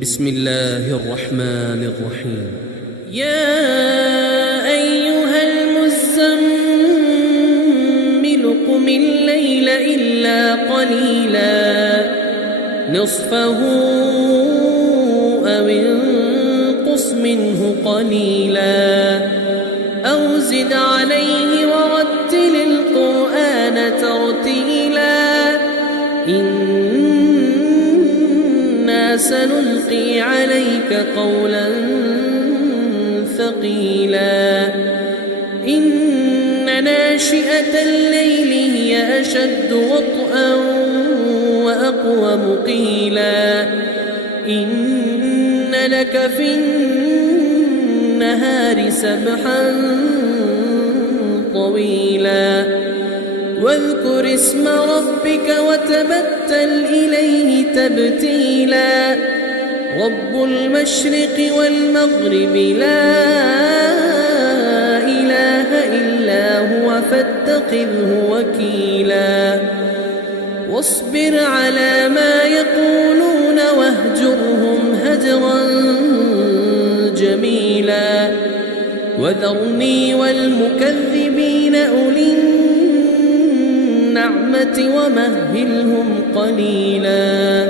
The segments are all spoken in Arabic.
بسم الله الرحمن الرحيم. يا أيها المزمل قم الليل إلا قليلا نصفه أو انقص منه قليلا أو زد عليه ورتل القرآن ترتيلا إنا سنلقي عليك قولا ثقيلا إن ناشئة الليل هي أشد وطئا وأقوم قيلا إن لك في النهار سبحا طويلا واذكر اسم ربك وتبتل إليه تبتيلا رب المشرق والمغرب لا إله إلا هو فاتخذه وكيلا واصبر على ما يقولون واهجرهم هجرا جميلا وذرني والمكذبين أولي النعمة ومهلهم قليلا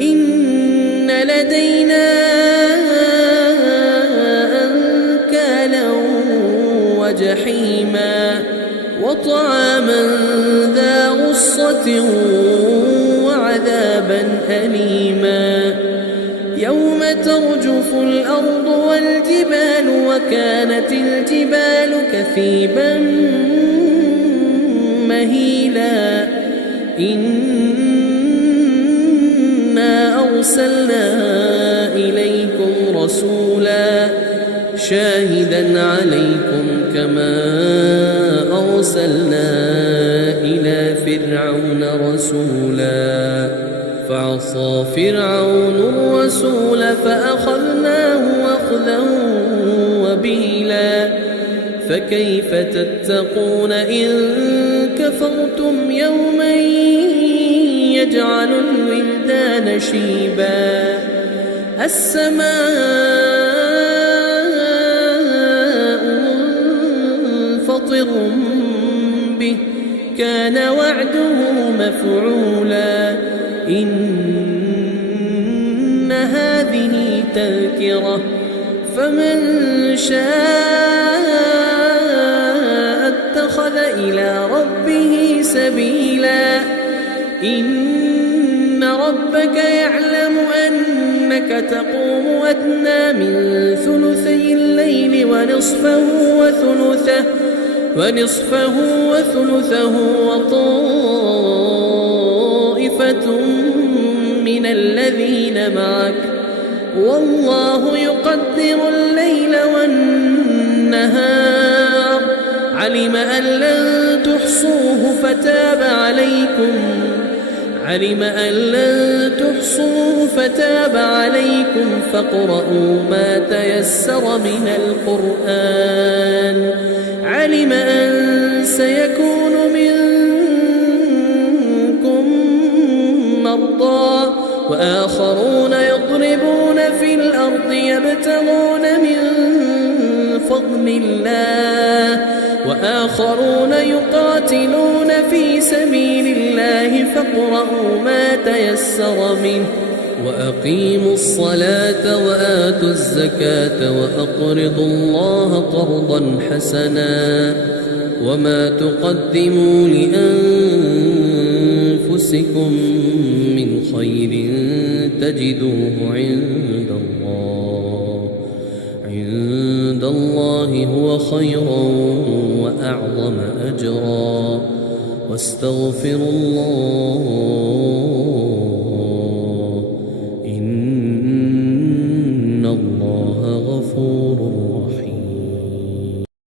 إن لدينا أنكالا وجحيما وطعاما ذا غصة وعذابا أليما يوم ترجف الأرض والجبال وكانت الجبال كثيبا مهيلا إنا أرسلنا إليكم رسولا شاهدا عليكم كما أرسلنا إلى فرعون رسولا فعصى فرعون الرسول فأخذناه أخذا وبيلا فكيف تتقون إن كفرتم يوما يجعل الولدان شيبا السماء منفطر به كان وعده مفعولا إن هذه تذكرة فمن شاء اتخذ إلى ربه سبيلا إن ربك يعلم أنك تقوم أدنى من ثلثي الليل ونصفه وثلثه وطائفة من الذين معك والله يقدر الليل والنهار علم أن لن تحصوه فتاب عليكم فاقرؤوا ما تيسر من القرآن علم أن سيكون منكم مرضى وآخرون يضربون في الأرض يبتغون من فضل الله وآخرون يقاتلون في سبيل الله فاقرؤوا ما تيسر منه وأقيموا الصلاة وآتوا الزكاة وأقرضوا الله قرضا حسنا وما تقدموا لأنفسكم من خير تجدوه عند الله هو خيرا وأعظم أجرا واستغفروا الله